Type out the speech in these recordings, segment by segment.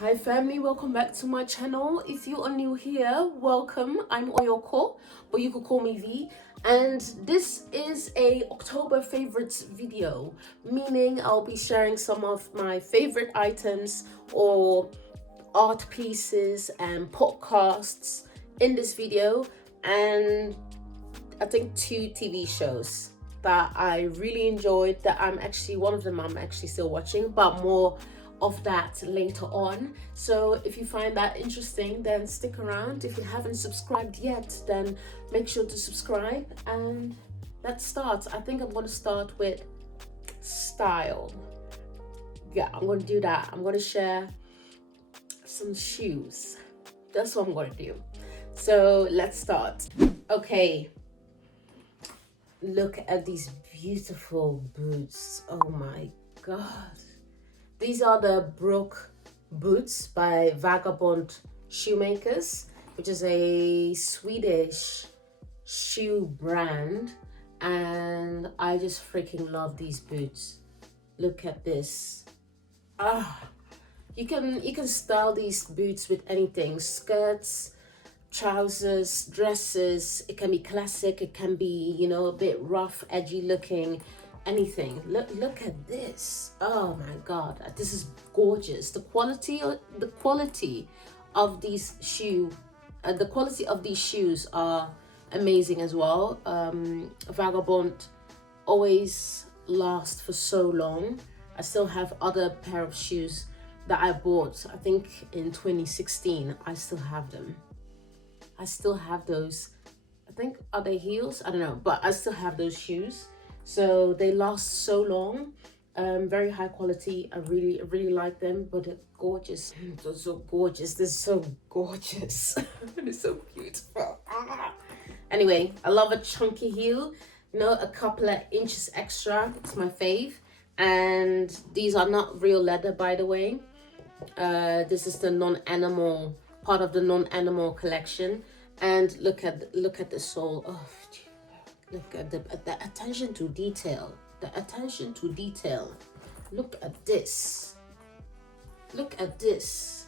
Hi family, welcome back to my channel. If you are new here, welcome. I'm OYOKO, but you could call me V. And this is a October favorites video, meaning I'll be sharing some of my favorite items or art pieces and podcasts in this video, and I think 2 TV shows that I really enjoyed, that I'm actually, one of them I'm actually still watching, but more of that later on. So if you find that interesting, then stick around. If you haven't subscribed yet, then make sure to subscribe, and let's start. I think I'm going to start with style. Yeah, I'm going to do that. I'm going to share some shoes. That's what I'm going to do. So let's start. Okay, look at these beautiful boots. Oh my god. These are the Brooke Boots by Vagabond Shoemakers, which is a Swedish shoe brand, and I just freaking love these boots. Look at this. You can style these boots with anything: skirts, trousers, dresses. It can be classic, it can be, you know, a bit rough, edgy looking, anything. Look at this. Oh my god, this is gorgeous. The quality of these shoes are amazing as well. Vagabond always last for so long. I still have other pair of shoes that I bought, I think in 2016. I still have them. I still have those. I think, are they heels? I don't know, but I still have those shoes. So they last so long. Very high quality. I really like them, but they're gorgeous. They're so gorgeous. They're so gorgeous. They're so beautiful. Anyway, I love a chunky heel, you know, a couple of inches extra. It's my fave. And these are not real leather, by the way. This is the non-animal, part of the non-animal collection. And look at the sole. Oh, look at the attention to detail. The attention to detail. Look at this. Look at this.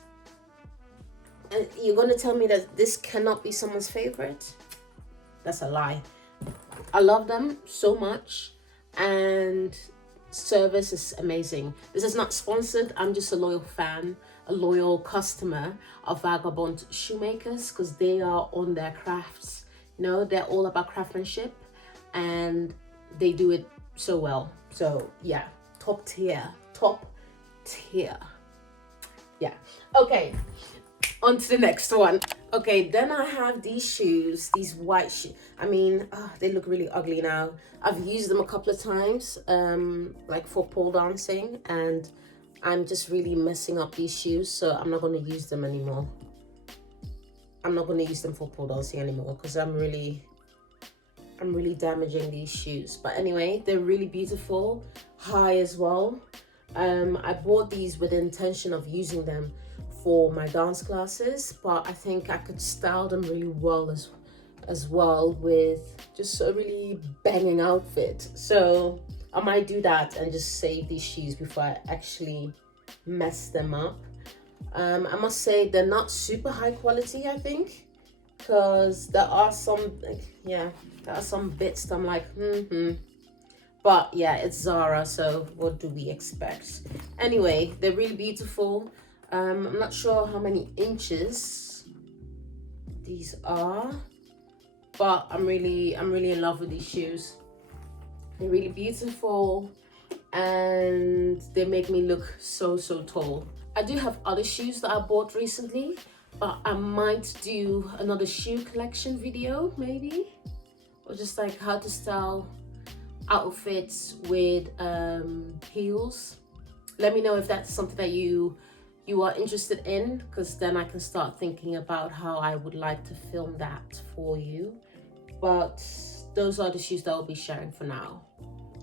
And you're gonna tell me that this cannot be someone's favorite? That's a lie. I love them so much, and service is amazing. This is not sponsored. I'm just a loyal fan, a loyal customer of Vagabond Shoemakers, because they are on their crafts. You know, they're all about craftsmanship, and they do it so well. So yeah, top tier. Yeah. Okay, on to the next one. Okay, then I have these shoes, these white shoes. I mean, they look really ugly now. I've used them a couple of times, like for pole dancing, and I'm just really messing up these shoes, so I'm not going to use them anymore. I'm not going to use them for pole dancing anymore, because I'm really damaging these shoes. But anyway, they're really beautiful, high as well. I bought these with the intention of using them for my dance classes, but I think I could style them really well as well with just a really banging outfit. So I might do that and just save these shoes before I actually mess them up. I must say they're not super high quality, I think, because there are some bits that I'm like, But yeah, it's Zara, so what do we expect? Anyway, they're really beautiful. I'm not sure how many inches these are, but I'm really in love with these shoes. They're really beautiful, and they make me look so tall. I do have other shoes that I bought recently, but I might do another shoe collection video, maybe, or just like how to style outfits with heels. Let me know if that's something that you are interested in, because then I can start thinking about how I would like to film that for you. But those are the shoes that I'll be sharing for now.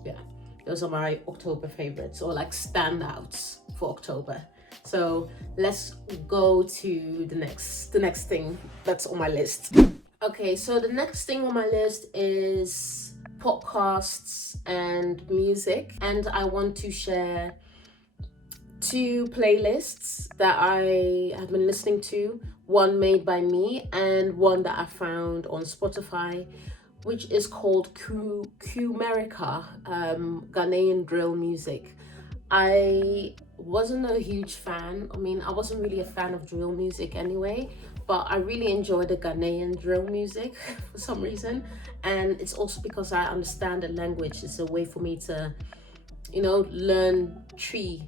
Yeah, those are my October favorites, or like standouts for October. So let's go to the next thing that's on my list. Okay, so the next thing on my list is podcasts and music, and I want to share two playlists that I have been listening to, one made by me and one that I found on Spotify, which is called Kumerica, Ghanaian drill music. I wasn't a huge fan. I mean, I wasn't really a fan of drill music anyway, but I really enjoy the Ghanaian drill music for some reason. And it's also because I understand the language. It's a way for me to, learn tree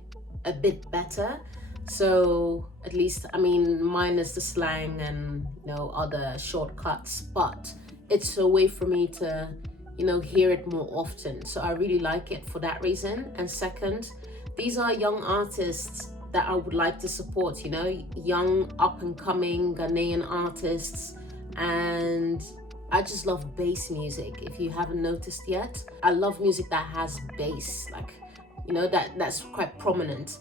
a bit better. So at least, I mean, minus the slang and, other shortcuts, but it's a way for me to, hear it more often. So I really like it for that reason. And second, these are young artists that I would like to support, young up and coming Ghanaian artists. And I just love bass music. If you haven't noticed yet, I love music that has bass, like, that's quite prominent.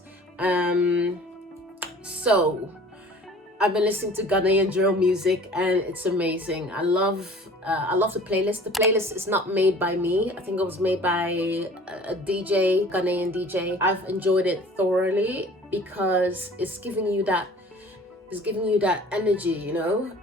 So I've been listening to Ghanaian drill music and it's amazing. I love the playlist. The playlist is not made by me. I think it was made by a DJ, Ghanaian DJ. I've enjoyed it thoroughly because it's giving you that energy,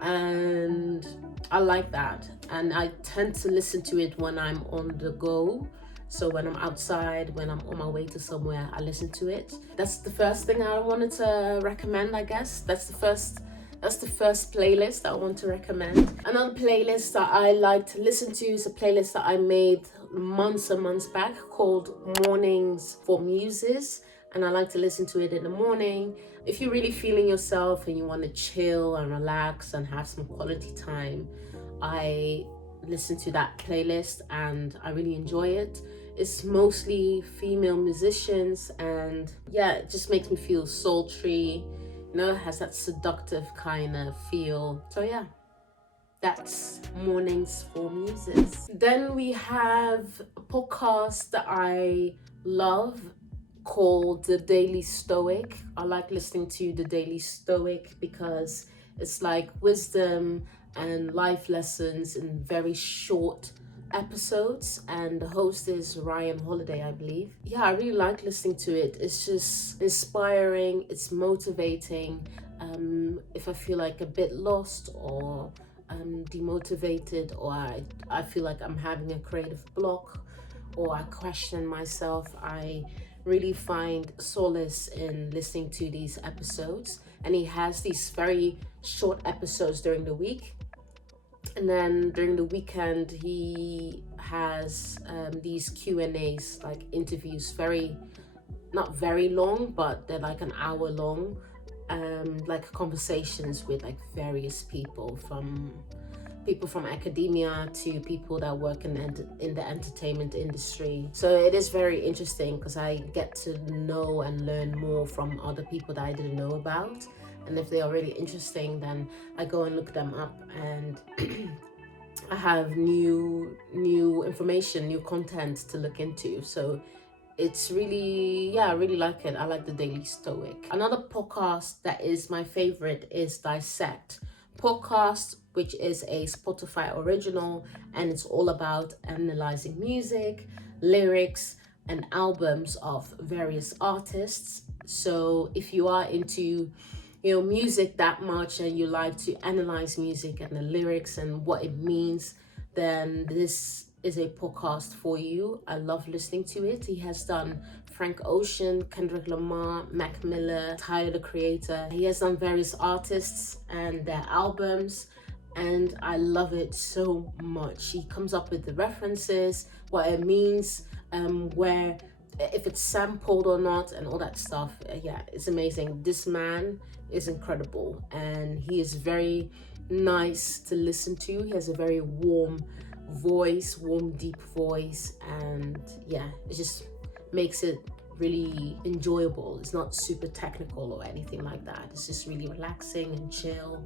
and I like that. And I tend to listen to it when I'm on the go. So when I'm outside, when I'm on my way to somewhere, I listen to it. That's the first thing I wanted to recommend, I guess. That's the first playlist that I want to recommend. Another playlist that I like to listen to is a playlist that I made months and months back called Mornings for Muses. And I like to listen to it in the morning. If you're really feeling yourself and you want to chill and relax and have some quality time, I listen to that playlist and I really enjoy it. It's mostly female musicians and it just makes me feel sultry, it has that seductive kind of feel. So that's Mornings for Muses. Then we have a podcast that I love called The Daily Stoic. I like listening to The Daily Stoic because it's like wisdom and life lessons in very short episodes, and the host is Ryan Holiday, I believe. I really like listening to it. It's just inspiring, it's motivating. If I feel like a bit lost or demotivated, or I feel like I'm having a creative block, or I question myself, I really find solace in listening to these episodes. And he has these very short episodes during the week, and then during the weekend he has these Q&As, like interviews, not very long, but they're like an hour long, like conversations with like various people from academia to people that work in the entertainment industry. So it is very interesting because I get to know and learn more from other people that I didn't know about. And if they are really interesting, then I go and look them up, and I have new information, new content to look into. So it's really, I really like it. I like The Daily Stoic. Another podcast that is my favorite is Dissect podcast, which is a Spotify original, and it's all about analyzing music, lyrics, and albums of various artists. So if you are into music that much and you like to analyze music and the lyrics and what it means, then this is a podcast for you. I love listening to it. He has done Frank Ocean, Kendrick Lamar, Mac Miller, Tyler the Creator. He has done various artists and their albums, and I love it so much. He comes up with the references, what it means, where, if it's sampled or not, and all that stuff. It's amazing. This man is incredible, and he is very nice to listen to. He has a very warm deep voice, and it just makes it really enjoyable. It's not super technical or anything like that. It's just really relaxing and chill.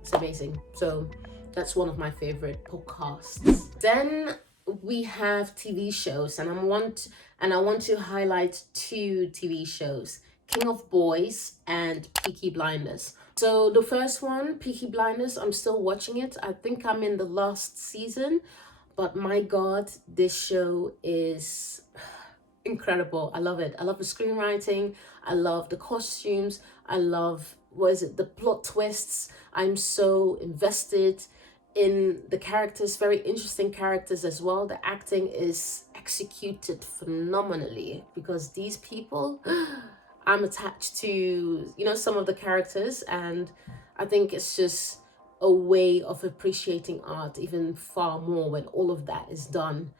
It's amazing. So that's one of my favorite podcasts. Then we have TV shows, and I want to highlight two TV shows: King of Boys and Peaky Blinders. So the first one, Peaky Blinders, I'm still watching it. I think I'm in the last season, but my God, this show is incredible. I love it. I love the screenwriting. I love the costumes. I love, the plot twists. I'm so invested in the characters, very interesting characters as well. The acting is executed phenomenally because these people, I'm attached to, some of the characters, and I think it's just a way of appreciating art even far more when all of that is done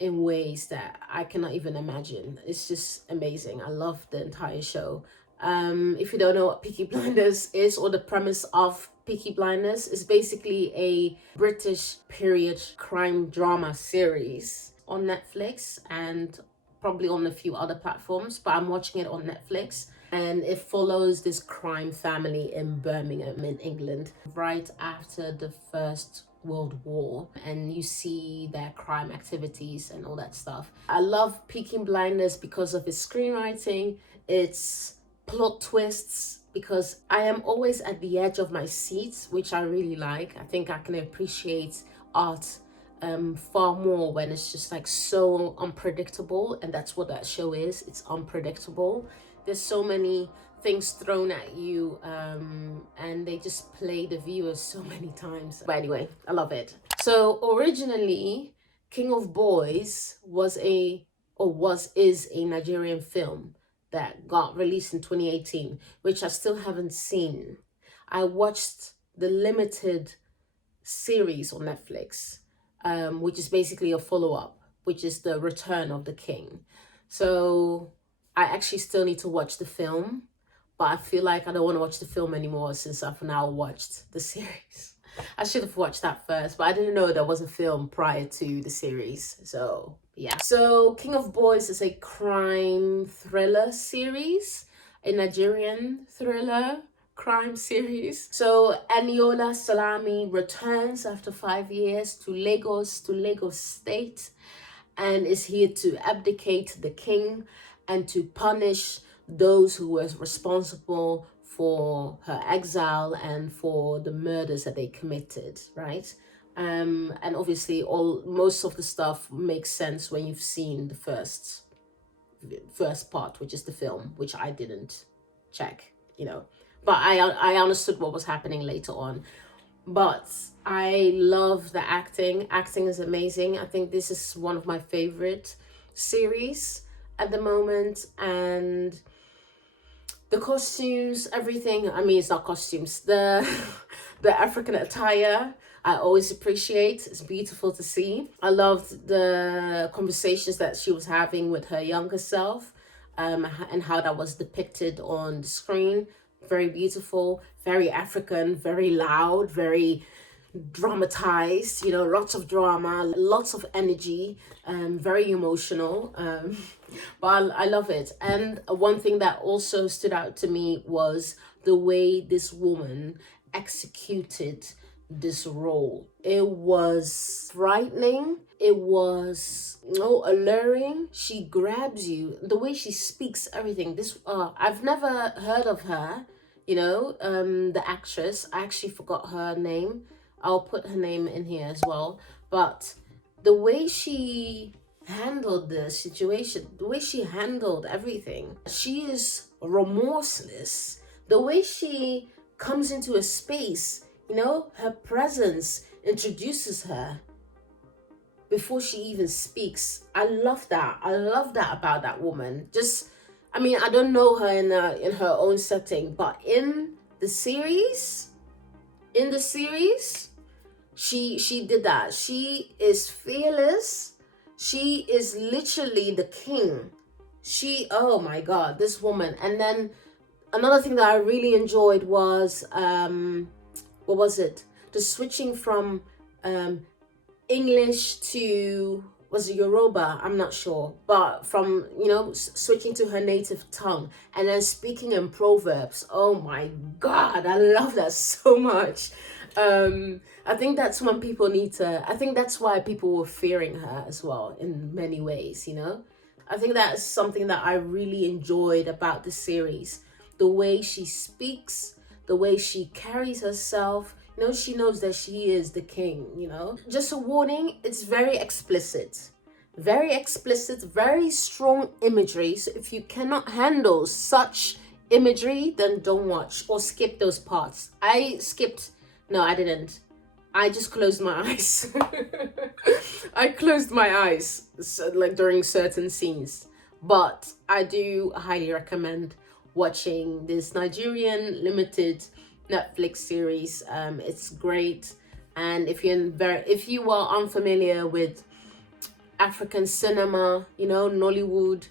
in ways that I cannot even imagine. It's just amazing. I love the entire show. If you don't know what Peaky Blinders is, or the premise of Peaky Blinders, is basically a British period crime drama series on Netflix and probably on a few other platforms, but I'm watching it on Netflix. And it follows this crime family in Birmingham in England right after the First World War, and you see their crime activities and all that stuff. I love Peaky Blinders because of its screenwriting, its plot twists, because I am always at the edge of my seat, which I really like. I think I can appreciate art far more when it's just like so unpredictable, and that's what that show is. It's unpredictable. There's so many things thrown at you, and they just play the viewers so many times. But anyway, I love it. So originally, King of Boys is a Nigerian film that got released in 2018, which I still haven't seen. I watched the limited series on Netflix, which is basically a follow-up, which is The Return of the King. So I actually still need to watch the film, but I feel like I don't want to watch the film anymore since I've now watched the series. I should have watched that first, but I didn't know there was a film prior to the series. So yeah. So King of Boys is a crime thriller series, a Nigerian thriller crime series. So Eniola Salami returns after 5 years to Lagos State, and is here to abdicate the king and to punish those who were responsible for her exile and for the murders that they committed, right? And obviously most of the stuff makes sense when you've seen the first part, which is the film, which I didn't check, but I understood what was happening later on. But I love the acting. Acting is amazing. I think this is one of my favorite series at the moment. And the costumes, everything. I mean, it's not costumes. The African attire, I always appreciate. It's beautiful to see. I loved the conversations that she was having with her younger self, and how that was depicted on the screen. Very beautiful, very African, very loud, very dramatized, lots of drama, lots of energy, very emotional, but I love it. And one thing that also stood out to me was the way this woman executed this role. It was frightening. It was alluring. She grabs you. The way she speaks, everything. I've never heard of her, the actress. I actually forgot her name. I'll put her name in here as well. But the way she handled the situation, the way she handled everything, she is remorseless. The way she comes into a space, her presence introduces her before she even speaks. I love that. I love that about that woman. I don't know her in her own setting, but in the series, she did that. She is fearless. She is literally the king. Oh my God, this woman. And then another thing that I really enjoyed was, what was it? The switching from English to, was it Yoruba? I'm not sure. But from, switching to her native tongue and then speaking in proverbs. Oh my God, I love that so much. I think that's when people I think that's why people were fearing her as well in many ways, I think that's something that I really enjoyed about the series. The way she speaks, the way she carries herself. She knows that she is the king, Just a warning, it's very explicit. very explicit, very strong imagery. So if you cannot handle such imagery, then don't watch or skip those parts. I skipped, no, I didn't. I just closed my eyes. I closed my eyes like during certain scenes. But I do highly recommend watching this Nigerian limited Netflix series. It's great. And if you are unfamiliar with African cinema, you know, Nollywood,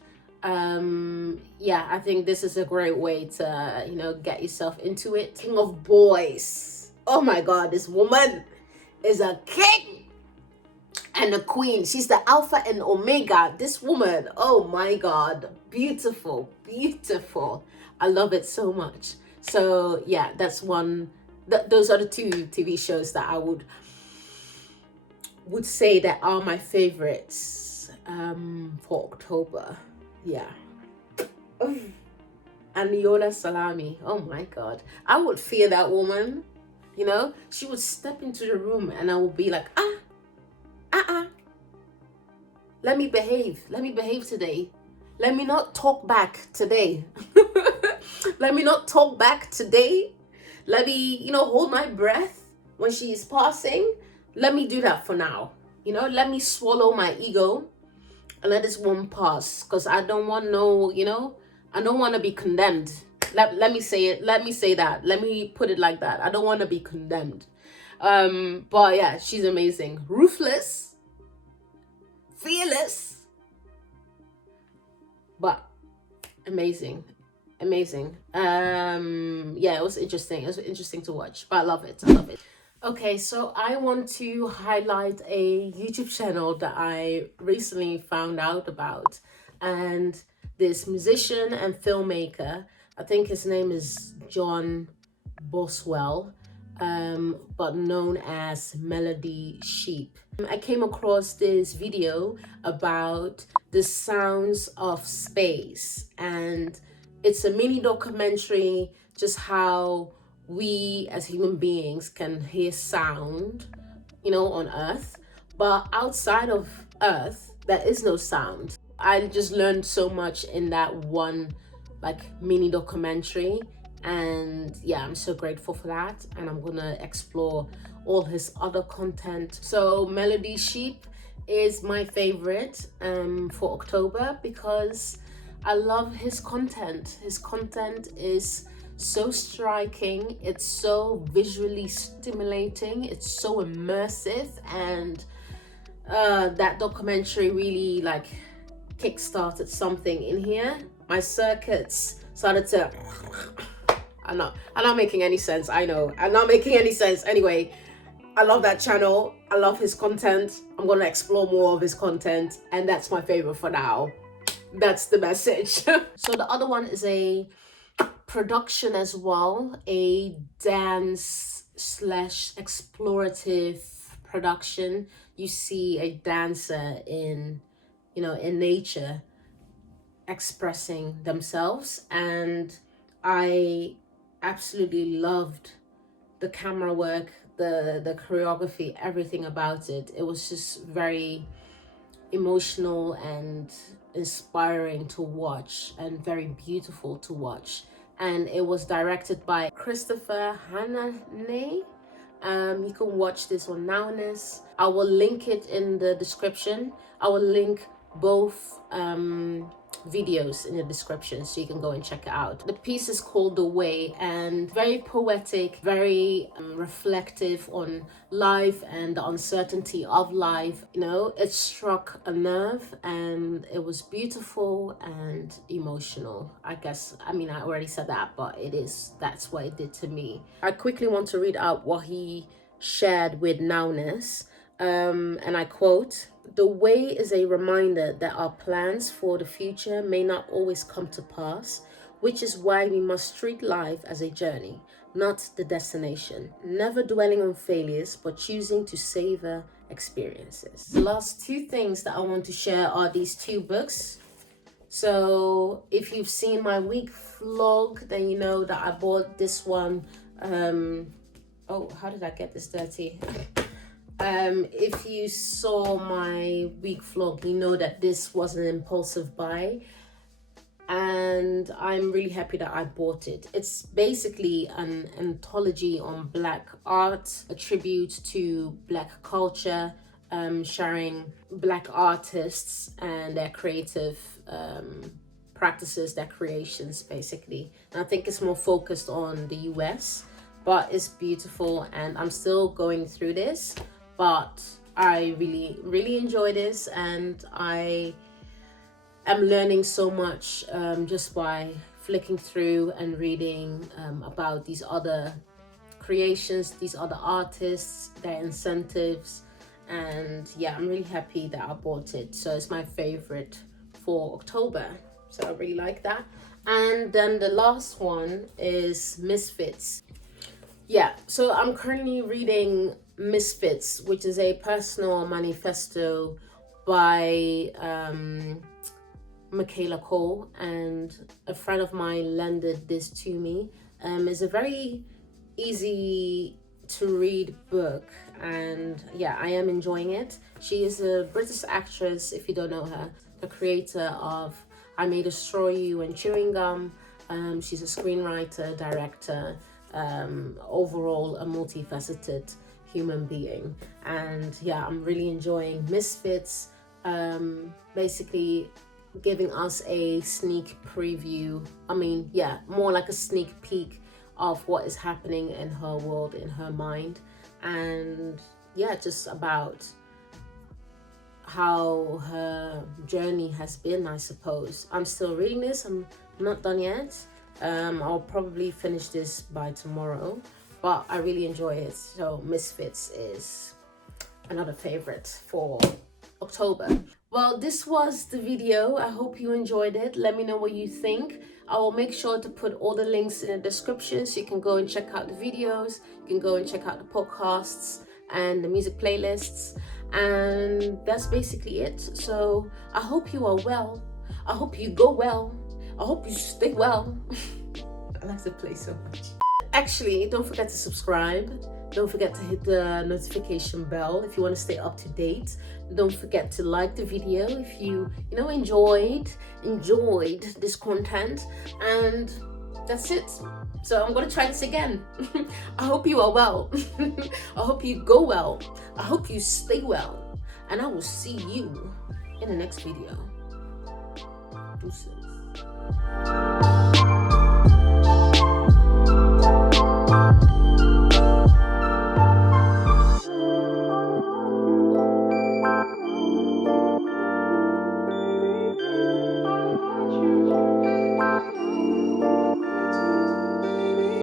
yeah, I think this is a great way to, you know, get yourself into it. King of boys. Oh my God, this woman is a king and a queen. She's the alpha and omega. This woman, oh my God, beautiful, beautiful. I love it so much. So yeah, that's one. Those are the two TV shows that I would say that are my favorites for October. Yeah. And Yola Salami. Oh my God, I would fear that woman. You know, she would step into the room and I would be like, let me behave today. Let me not talk back today. Let me not talk back today. Let me, you know, hold my breath when she is passing. Let me do that for now. You know, let me swallow my ego and let this woman pass, because I don't want no, you know, I don't want to be condemned. Let me say it. Let me say that. Let me put it like that. I don't want to be condemned. But yeah, she's amazing. Ruthless, fearless, but amazing. Yeah, it was interesting. It was interesting to watch, but I love it. Okay, so I want to highlight a YouTube channel that I recently found out about, and this musician and filmmaker, I think his name is John Boswell, but known as Melody Sheep. I came across this video about the sounds of space, and it's a mini documentary, just how we as human beings can hear sound, you know, on Earth, but outside of Earth, there is no sound. I just learned so much in that one like mini documentary, and yeah, I'm so grateful for that, and I'm gonna explore all his other content. So Melody Sheep is my favorite for October because I love his content. His content is so striking, it's so visually stimulating, it's so immersive, and that documentary really like kick-started something in here. My circuits started to I'm not making any sense. I know I'm not making any sense. Anyway, I love that channel. I love his content. I'm gonna explore more of his content, and that's my favorite for now. That's the message. So the other one is a production as well, a dance slash explorative production. You see a dancer in, you know, in nature expressing themselves, and I absolutely loved the camera work, the choreography, everything about it. It was just very emotional and inspiring to watch, and very beautiful to watch. And it was directed by Christopher Hanane. You can watch this on Nowness. I will link it in the description. I will link both videos in the description so you can go and check it out. The piece is called The Way, and very poetic, very reflective on life and the uncertainty of life. You know, it struck a nerve, and it was beautiful and emotional. I guess, I mean, I already said that, but that's what it did to me. I quickly want to read out what he shared with Nowness, and I quote: "The way is a reminder that our plans for the future may not always come to pass, which is why we must treat life as a journey, not the destination. Never dwelling on failures, but choosing to savor experiences." The last two things that I want to share are these two books. So if you've seen my week vlog, then you know that I bought this one. Oh, how did I get this dirty? If you saw my week vlog, you know that this was an impulsive buy, and I'm really happy that I bought it. It's basically an anthology on Black art, a tribute to Black culture, sharing Black artists and their creative practices, their creations, basically. And I think it's more focused on the US, but it's beautiful, and I'm still going through this, but I really enjoy this, and I am learning so much just by flicking through and reading about these other creations, these other artists, their incentives. And yeah, I'm really happy that I bought it. So it's my favorite for October, so I really like that. And then the last one is Misfits. Yeah, so I'm currently reading Misfits, which is a personal manifesto by Michaela Coel, and a friend of mine lended this to me. It's a very easy to read book, and yeah, I am enjoying it. She is a British actress, if you don't know her, the creator of I May Destroy You and Chewing Gum. She's a screenwriter, director, overall a multifaceted human being. And yeah, I'm really enjoying Misfits, basically giving us a sneak preview, more like a sneak peek of what is happening in her world, in her mind. And yeah, just about how her journey has been, I suppose. I'm still reading this, I'm not done yet. I'll probably finish this by tomorrow, but I really enjoy it. So Misfits is another favorite for October. Well, this was the video. I hope you enjoyed it. Let me know what you think. I will make sure to put all the links in the description so you can go and check out the videos. You can go and check out the podcasts and the music playlists. And that's basically it. So I hope you are well. I hope you go well. I hope you stay well. I like to play so much. Actually, don't forget to subscribe. Don't forget to hit the notification bell if you want to stay up to date. Don't forget to like the video if you enjoyed this content. And that's it. So I'm going to try this again. I hope you are well. I hope you go well. I hope you stay well. And I will see you in the next video. Muses.